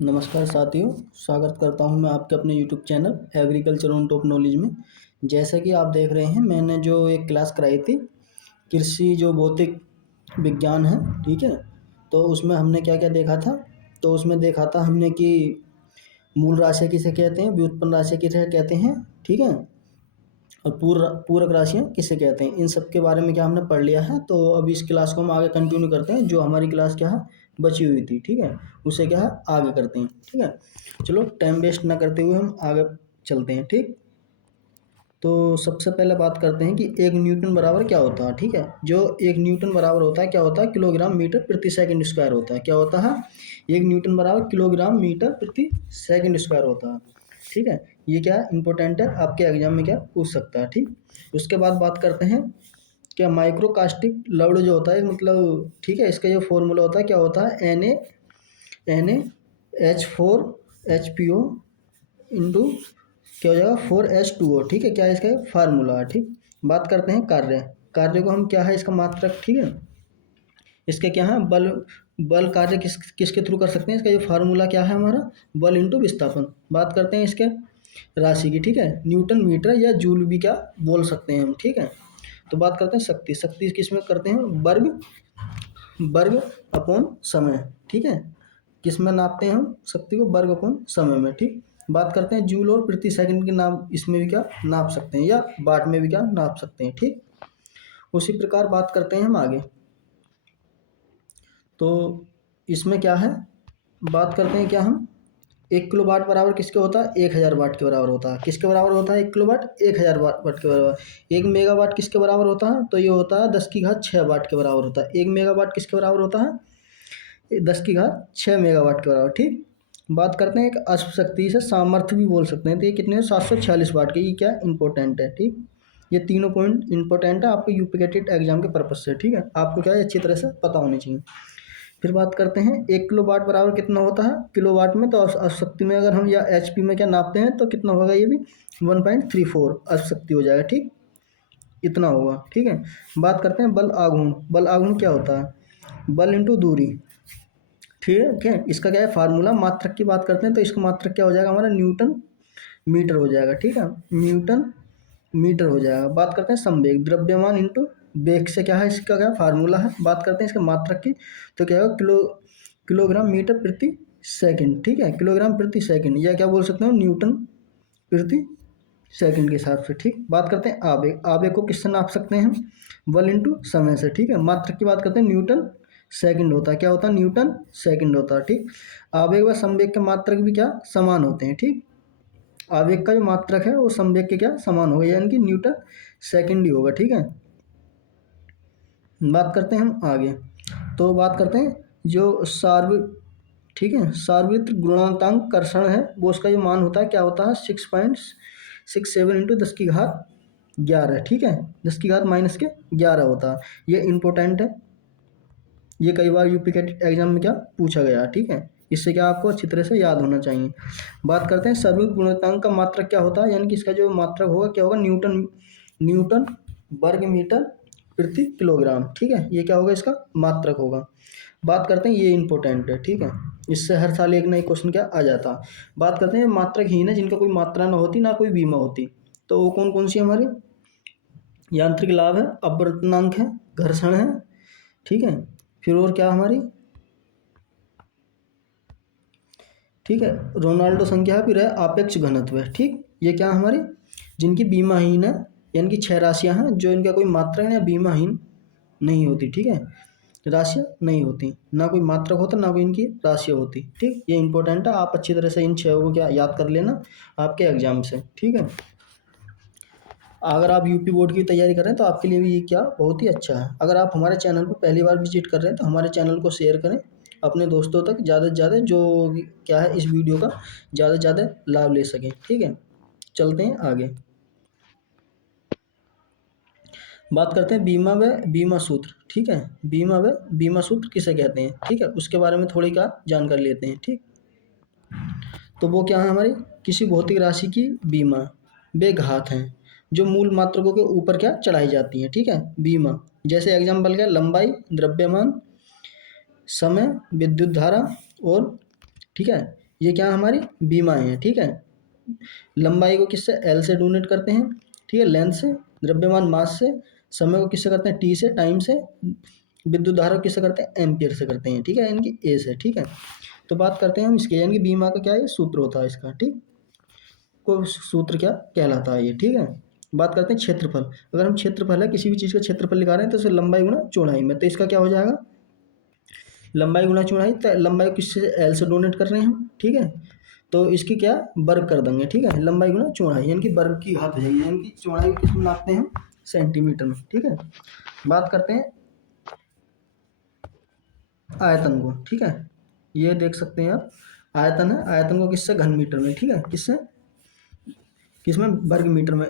नमस्कार साथियों, स्वागत करता हूं मैं आपके अपने YouTube channel agriculture on top knowledge में। जैसा कि आप देख रहे हैं, मैंने जो एक क्लास कराई थी कृषि जो भौतिक विज्ञान है, ठीक है। तो उसमें हमने क्या क्या देखा था। तो उसमें देखा था हमने कि मूल राशि किसे कहते हैं, व्युत्पन्न राशि किसे कहते हैं, ठीक है। और पूरक राशियाँ किसे कहते हैं, इन सब के बारे में क्या हमने पढ़ लिया है। तो अभी इस क्लास को हम आगे कंटिन्यू करते हैं। जो हमारी क्लास क्या है बची हुई थी, ठीक है, उसे क्या है आगे करते हैं, ठीक है। चलो टाइम वेस्ट ना करते हुए हम आगे चलते हैं, ठीक। तो सबसे पहले बात करते हैं कि एक न्यूटन बराबर क्या होता है, ठीक है। जो एक न्यूटन बराबर होता है क्या होता है, किलोग्राम मीटर प्रति सेकंड स्क्वायर होता है। क्या होता है, एक न्यूटन बराबर किलोग्राम मीटर प्रति सेकंड स्क्वायर होता है, ठीक है। ये क्या इंपॉर्टेंट है, आपके एग्जाम में क्या पूछ सकता है, ठीक। उसके बाद बात करते हैं क्या माइक्रोकास्टिक लवड़ जो होता है, मतलब ठीक है, इसका जो फॉर्मूला होता है क्या होता है, Na H4HPO इंटू क्या हो जाएगा 4H2O, ठीक है। क्या है इसका फार्मूला है, ठीक। बात करते हैं कार्य। कार्य को हम क्या है इसका मात्रक, ठीक है। इसके क्या है बल, बल कार्य किसके थ्रू कर सकते हैं। इसका जो फार्मूला क्या है हमारा, बल इंटू विस्थापन। बात करते हैं इसके राशि की, ठीक है। न्यूटन मीटर या जूल भी क्या बोल सकते हैं हम, ठीक है। तो बात करते हैं शक्ति। शक्ति किस में करते हैं, वर्ग, वर्ग अपॉन समय, ठीक है। किस में नापते हैं हम शक्ति को, वर्ग अपॉन समय में, ठीक। बात करते हैं जूल और प्रति सेकंड के नाम, इसमें भी क्या नाप सकते हैं, या वाट में भी क्या नाप सकते हैं, ठीक। उसी प्रकार बात करते हैं हम आगे। तो इसमें क्या है, बात करते हैं क्या हम, 1 किलो वाट बराबर किसके होता है, 1000 वाट के बराबर होता है। किसके बराबर होता है 1 किलो वाट, 1000 वाट के बराबर। 1 मेगावाट किसके बराबर होता है, तो ये होता है 10 की घात 6 वाट के बराबर होता है। 1 मेगावाट किसके बराबर होता है, 10 की घात 6 मेगावाट के बराबर, ठीक। बात करते हैं एक अश्व शक्ति, से सामर्थ्य भी बोल सकते हैं। तो ये कितने 746 वाट के, ये क्या इंपॉर्टेंट है, ठीक। ये तीनों पॉइंट इंपॉर्टेंट है आपके यूपी के टेट एग्जाम के पर्पज से, ठीक है। आपको क्या है अच्छी तरह से पता होनी चाहिए। फिर बात करते हैं 1 किलो वाट बराबर कितना होता है किलोवाट में। तो अशक्ति में अगर हम या एचपी में क्या नापते हैं तो कितना होगा, ये भी 1.34 अशक्ति हो जाएगा, ठीक। इतना होगा, ठीक है। बात करते हैं बल आघूर्ण। बल आघूर्ण क्या होता है, बल इंटू दूरी, ठीक है। क्या इसका क्या है फार्मूला, मात्रक की बात करते हैं तो इसका मात्रक क्या हो जाएगा हमारा, न्यूटन मीटर हो जाएगा, ठीक है। न्यूटन मीटर हो जाएगा। बात करते हैं संवेग, द्रव्यमान इंटू वेग से क्या है, इसका क्या फार्मूला है। बात करते हैं इसके मात्रक की, तो क्या होगा किलोग्राम मीटर प्रति सेकंड, ठीक है। किलोग्राम प्रति सेकंड, या क्या बोल सकते हो न्यूटन प्रति सेकंड के हिसाब से, ठीक। बात करते हैं आवेग। आवेग को किससे नाप सकते हैं, बल इंटू समय से, ठीक है। मात्रक की बात करते हैं न्यूटन सेकंड होता है। क्या होता है, न्यूटन सेकंड होता है, ठीक। आवेग व संवेग के मात्रक भी क्या समान होते हैं, ठीक। आवेग का जो मात्रक है वो संवेग के क्या समान होगा, यानी कि न्यूटन सेकंड ही होगा, ठीक है। बात करते हैं हम आगे। तो बात करते हैं जो ठीक है, सार्वत्रिक गुणांकांक कर्षण है, वो उसका जो मान होता है क्या होता है, 6.67 इंटू 10 की घात 11, ठीक है। 10 की घात -11 होता है। ये इंपॉर्टेंट है, ये कई बार यूपी के एग्जाम में क्या पूछा गया, ठीक है। इससे क्या आपको अच्छी तरह से याद होना चाहिए। बात करते हैं सर्वोच्च गुणकांक का मात्रक क्या होता है, यानी कि इसका जो मात्रक होगा क्या होगा, न्यूटन न्यूटन वर्ग मीटर प्रति किलोग्राम, ठीक है। ये क्या होगा, इसका मात्रक होगा। बात करते हैं ये इंपॉर्टेंट है, ठीक है। इससे हर साल एक नई क्वेश्चन क्या आ जाता। बात करते हैं मात्रकहीन है, जिनका कोई मात्रा ना होती ना कोई बीमा होती। तो वो कौन कौन सी हमारी, यांत्रिक लाभ है, अपवर्तनांक है, घर्षण है, ठीक है। फिर और क्या हमारी, ठीक है, रोनाल्डो संख्या, फिर है आपेक्ष घनत्व है, ठीक। ये क्या हमारी जिनकी बीमाहीन है, यानी कि 6 राशियां हैं जो इनका कोई मात्रक या बीमाहीन नहीं होती, ठीक है। राशियां नहीं होती, ना कोई मात्रक होता ना कोई इनकी राशियां होती, ठीक। ये इंपॉर्टेंट है, आप अच्छी तरह से इन 6 को क्या याद कर लेना आपके एग्जाम से, ठीक है। अगर आप यूपी बोर्ड की तैयारी कर रहे हैं तो आपके लिए भी ये क्या बहुत ही अच्छा है। अगर आप हमारे चैनल पर पहली बार विजिट कर रहे हैं तो हमारे चैनल को शेयर करें अपने दोस्तों तक, ज़्यादा से ज़्यादा जो क्या है इस वीडियो का ज़्यादा से ज़्यादा लाभ ले सकें, ठीक है। चलते हैं आगे, बात करते हैं बीमा व बीमा सूत्र, ठीक है। बीमा व बीमा सूत्र किसे कहते हैं, ठीक है, उसके बारे में थोड़ी क्या जानकारी लेते हैं, ठीक। तो वो क्या है हमारी, किसी भौतिक राशि की बीमा वे घात हैं जो मूल मात्रकों के ऊपर क्या चढ़ाई जाती हैं, ठीक है। बीमा जैसे एग्जाम्पल क्या, लंबाई, द्रव्यमान, समय, विद्युत धारा और, ठीक है, ये क्या है हमारी बीमाएँ हैं, ठीक है। लंबाई को किससे, एल से डोनेट करते हैं, ठीक है, लेंथ से, द्रव्यमान मास से, समय को किससे करते हैं, टी से, टाइम से, विद्युत धारा को किससे करते हैं, एम्पियर से करते हैं, ठीक है, यानी कि ए से, ठीक है। तो बात करते हैं हम इसके, यानी कि बीमा का क्या है, सूत्र होता है इसका, ठीक, को सूत्र क्या कहलाता है ये, ठीक है। बात करते हैं क्षेत्रफल। अगर हम क्षेत्रफल है, किसी भी चीज़ का क्षेत्रफल निकाल रहे हैं तो उसे लंबाई गुणा चौड़ाई में, तो इसका क्या हो जाएगा, लंबाई गुणा चौड़ाई, तो लंबाई को किससे, एल से डोनेट कर रहे हैं हम, ठीक है। तो इसकी क्या वर्ग कर देंगे, ठीक है, लंबाई गुणा चौड़ाई, यानी कि वर्ग की घात हो जाएगी, यानी कि चौड़ाई को किस में नापते हैं, सेंटीमीटर में, ठीक है। बात करते हैं आयतन को, ठीक है, ये देख सकते हैं आप, आयतन है, आयतन को किससे, घन मीटर में, ठीक है, किससे, किसमें, वर्ग मीटर में,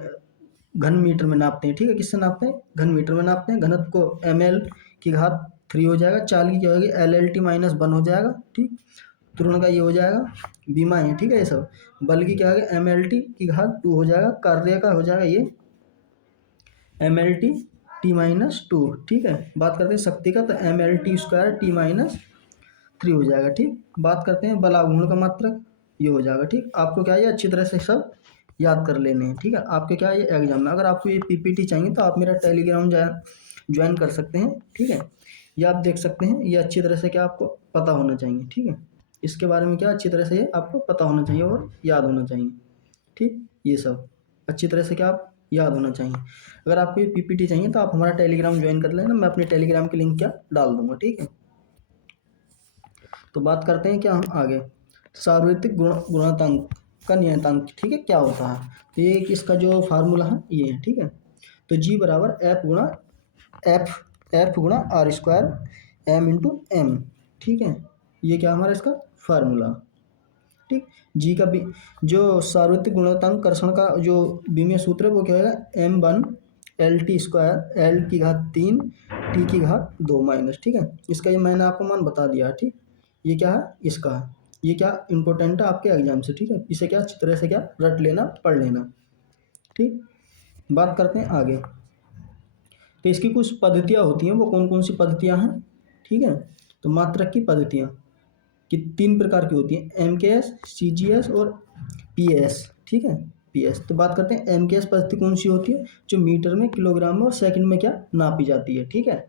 घन मीटर में नापते हैं, ठीक है, किससे नापते हैं, घन मीटर में नापते हैं। घनत्व को एम एल की घात 3 हो जाएगा, चाल की क्या होगी, एल एल टी माइनस 1 हो जाएगा, ठीक, त्वरण का ये हो जाएगा, बीमा है, ठीक है, ये सब। बल की क्या होगा, एम एल टी की घात 2 हो जाएगा, कार्य का हो जाएगा ये M L T T minus 2, ठीक है। बात करते हैं शक्ति का, तो M L T square T minus 3 हो जाएगा, ठीक। बात करते हैं बल आघूर्ण का मात्रक, ये हो जाएगा, ठीक। आपको क्या है, ये अच्छी तरह से सब याद कर लेने हैं, ठीक है। आपके क्या है, ये एग्जाम में अगर आपको ये पीपीटी चाहिए तो आप मेरा टेलीग्राम ज्वाइन कर सकते हैं, ठीक है। ये आप देख सकते हैं, ये अच्छी तरह से क्या आपको पता होना चाहिए, ठीक है। इसके बारे में क्या अच्छी तरह से ये आपको पता होना चाहिए और याद होना चाहिए, ठीक, ये सब अच्छी तरह से क्या आप याद होना चाहिए। अगर आपको ये पीपीटी चाहिए तो आप हमारा टेलीग्राम ज्वाइन कर लेना, मैं अपने टेलीग्राम की लिंक क्या डाल दूंगा, ठीक है। तो बात करते हैं क्या हम आगे, सार्वत्रिक गुणांक का नियतांक, ठीक है, क्या होता है। तो ये इसका जो फार्मूला है ये है, ठीक है। तो जी बराबर एफ गुणा R square M into M, ठीक है, ये क्या हमारा इसका फार्मूला, ठीक। जी का भी जो सार्वत्रिक गुणांक कर्षण का जो बीमीय सूत्र है वो क्या होगा, M one L T square, L की घात 3 टी की घात 2 माइनस, ठीक है। इसका ये मैंने आपको मान बता दिया, ठीक। ये क्या है, इसका है, ये क्या इंपॉर्टेंट है आपके एग्जाम से, ठीक है। इसे क्या अच्छी तरह से क्या रट लेना, पढ़ लेना, ठीक। बात करते हैं आगे, तो इसकी कुछ पद्धतियाँ होती हैं, वो कौन कौन सी पद्धतियाँ हैं, ठीक है। तो मात्रक की पद्धतियाँ कि 3 प्रकार की होती हैं, एम के एस, सी जी एस और पी एस, ठीक है, पी एस। तो बात करते हैं एम के एस पद्धति कौन सी होती है, जो मीटर में, किलोग्राम में और सेकंड में क्या नापी जाती है, ठीक है।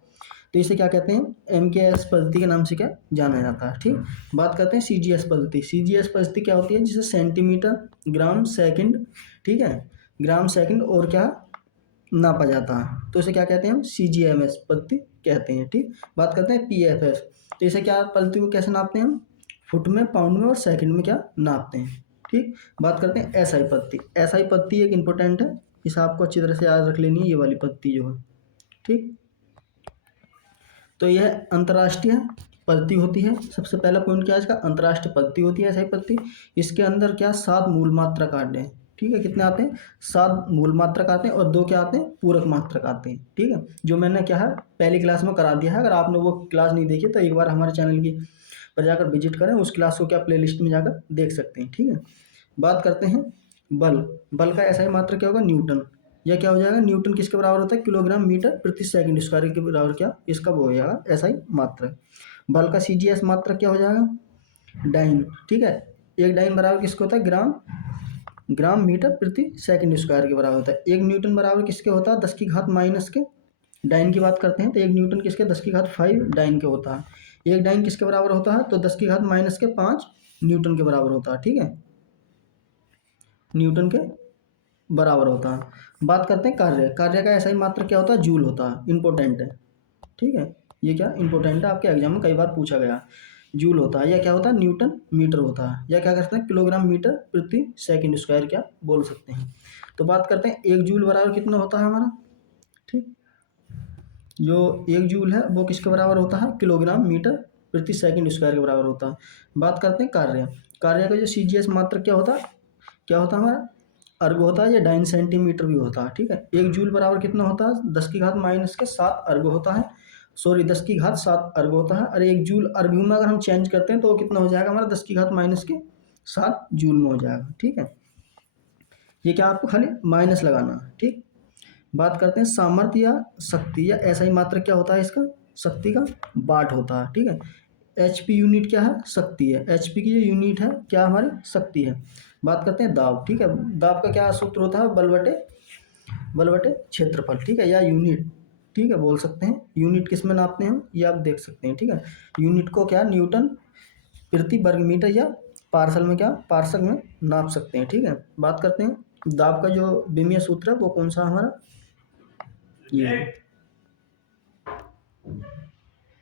तो इसे क्या कहते हैं, एम के एस पद्धति के नाम से क्या जाना जाता है, ठीक। बात करते हैं सी जी एस पद्धति। सी जी एस पद्धति क्या होती है, जिसे सेंटीमीटर, ग्राम, सेकंड, ठीक है, ग्राम, सेकंड और क्या नापा जाता है, तो इसे क्या कहते हैं हम, सी जी एम एस पद्धति कहते हैं, ठीक। बात करते हैं पी एफ एस, तो इसे क्या पद्धति को कैसे नापते हैं हम, फुट में, पाउंड में और सेकंड में क्या नापते हैं, ठीक। बात करते हैं एसआई पद्धति। एसआई पद्धति एक इंपॉर्टेंट है, इसे आपको अच्छी तरह से याद रख लेनी है, ये वाली पद्धति जो है, ठीक। तो यह अंतर्राष्ट्रीय पद्धति होती है। सबसे पहला पॉइंट क्या है इसका, अंतर्राष्ट्रीय पद्धति होती है एसआई पद्धति। इसके अंदर क्या 7 मूल मात्रक आते हैं, ठीक है, कितने आते हैं, 7 मूल मात्रक आते हैं और 2 क्या आते हैं, पूरक मात्रक आते हैं, ठीक है, जो मैंने क्या है पहली क्लास में करा दिया है। अगर आपने वो क्लास नहीं देखी तो एक बार हमारे चैनल की पर जाकर विजिट करें, उस क्लास को क्या प्लेलिस्ट में जाकर देख सकते हैं, ठीक है। बात करते हैं बल। बल का ऐसा ही मात्रक क्या होगा, न्यूटन। यह क्या हो जाएगा, न्यूटन किसके बराबर होता है, किलोग्राम मीटर प्रति सेकंड स्क्वायर के बराबर क्या इसका वो हो जाएगा ऐसा ही मात्रक। बल का सीजीएस मात्रक क्या हो जाएगा, डाइन, ठीक है। एक डाइन बराबर किसको होता है, ग्राम मीटर प्रति सेकंड स्क्वायर के बराबर होता है। 1 न्यूटन बराबर किसके होता है, 10 की घात माइनस के डाइन की बात करते हैं तो 1 न्यूटन किसके 10 की घात 5 डाइन के होता है। 1 डाइन किसके बराबर होता है, तो 10 की घात माइनस के 5 न्यूटन के बराबर होता है, ठीक है, न्यूटन के बराबर होता है। बात करते हैं कार्य। कार्य का ऐसा ही मात्र क्या होता है, जूल होता है, इंपॉर्टेंट है, ठीक है, ये क्या इंपॉर्टेंट है, आपके एग्जाम में कई बार पूछा गया। जूल होता है, या क्या होता है, न्यूटन मीटर होता है, या क्या करते हैं, किलोग्राम मीटर प्रति सेकंड स्क्वायर क्या बोल सकते हैं। तो बात करते हैं 1 जूल बराबर कितना होता है हमारा, ठीक, जो 1 जूल है वो किसके बराबर होता है, किलोग्राम मीटर प्रति सेकंड स्क्वायर के बराबर होता है। बात करते हैं कार्य। कार्य का जो सीजीएस मात्रक क्या होता है हमारा, अर्ग होता है, या डाइन सेंटीमीटर भी होता है, ठीक है। 1 जूल बराबर कितना होता है, 10 की घात माइनस के 7 अर्ग होता है, सॉरी 10 की घात 7 अर्ग होता है। और 1 जूल अर्ग में अगर हम चेंज करते हैं तो वो कितना हो जाएगा हमारा, 10 की घात माइनस के 7 जूल में हो जाएगा, ठीक है। ये क्या आपको खाली माइनस लगाना है, ठीक। बात करते हैं सामर्थ्य या शक्ति, या ऐसा ही मात्रक क्या होता है इसका, शक्ति का वाट होता है, ठीक है। HP यूनिट क्या है? शक्ति है। HP की जो यूनिट है क्या हमारी? शक्ति है। बात करते हैं दाब, ठीक है। दाब का क्या सूत्र होता है? बल बटे क्षेत्रफल, ठीक है, या यूनिट, ठीक है, बोल सकते हैं। यूनिट किस में नापते हैं हम, ये आप देख सकते हैं, ठीक है। यूनिट को क्या न्यूटन प्रति वर्ग मीटर या पार्सल में क्या, पार्सक में नाप सकते हैं, ठीक है। बात करते हैं दाब का जो विमीय सूत्र है वो कौन सा हमारा, ये है।